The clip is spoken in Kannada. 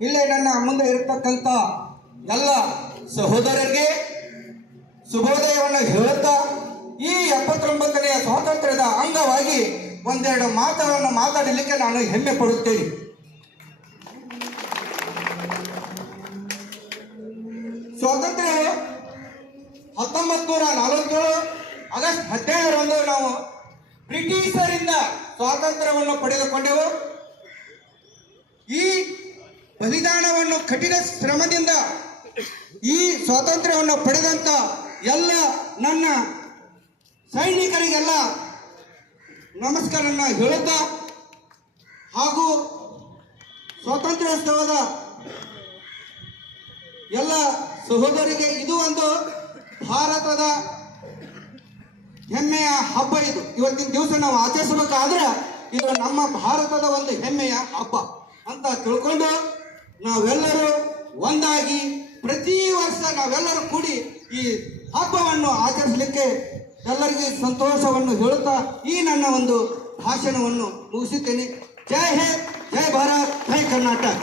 ಇಲ್ಲೇ ನನ್ನ ಮುಂದೆ ಇರತಕ್ಕಂಥ ಎಲ್ಲ ಸಹೋದರರಿಗೆ ಶುಭೋದಯವನ್ನು ಹೇಳುತ್ತಾ ಈ 79ನೇ ಸ್ವಾತಂತ್ರ್ಯದ ಅಂಗವಾಗಿ ಒಂದೆರಡು ಮಾತುಗಳನ್ನು ಮಾತಾಡಲಿಕ್ಕೆ ನಾನು ಹೆಮ್ಮೆ ಪಡುತ್ತೇನೆ. ಸ್ವಾತಂತ್ರ್ಯ 1947 ಆಗಸ್ಟ್ 17ರಂದು ನಾವು ಬ್ರಿಟಿಷರಿಂದ ಸ್ವಾತಂತ್ರ್ಯವನ್ನು ಪಡೆದುಕೊಂಡೆವು. ಈ ಬಲಿದಾನವನ್ನು ಕಠಿಣ ಶ್ರಮದಿಂದ ಈ ಸ್ವಾತಂತ್ರ್ಯವನ್ನು ಪಡೆದಂತ ಎಲ್ಲ ನನ್ನ ಸೈನಿಕರಿಗೆಲ್ಲ ನಮಸ್ಕಾರನ ಹೇಳುತ್ತಾ ಹಾಗೂ ಸ್ವಾತಂತ್ರ್ಯೋತ್ಸವದ ಎಲ್ಲ ಸಹೋದರಿಗೆ ಇದು ಒಂದು ಭಾರತದ ಹೆಮ್ಮೆಯ ಹಬ್ಬ. ಇದು ಇವತ್ತಿನ ದಿವಸ ನಾವು ಆಚರಿಸಬೇಕಾದ್ರೆ ಇದು ನಮ್ಮ ಭಾರತದ ಒಂದು ಹೆಮ್ಮೆಯ ಹಬ್ಬ ಅಂತ ತಿಳ್ಕೊಂಡು ನಾವೆಲ್ಲರೂ ಒಂದಾಗಿ ಪ್ರತಿ ವರ್ಷ ನಾವೆಲ್ಲರೂ ಕೂಡಿ ಈ ಹಬ್ಬವನ್ನು ಆಚರಿಸಲಿಕ್ಕೆ ಎಲ್ಲರಿಗೆ ಸಂತೋಷವನ್ನು ಹೇಳುತ್ತಾ ಈ ನನ್ನ ಒಂದು ಭಾಷಣವನ್ನು ಮುಗಿಸುತ್ತೇನೆ. ಜೈ ಹಿಂದ್, ಜೈ ಭಾರತ್, ಜೈ ಕರ್ನಾಟಕ.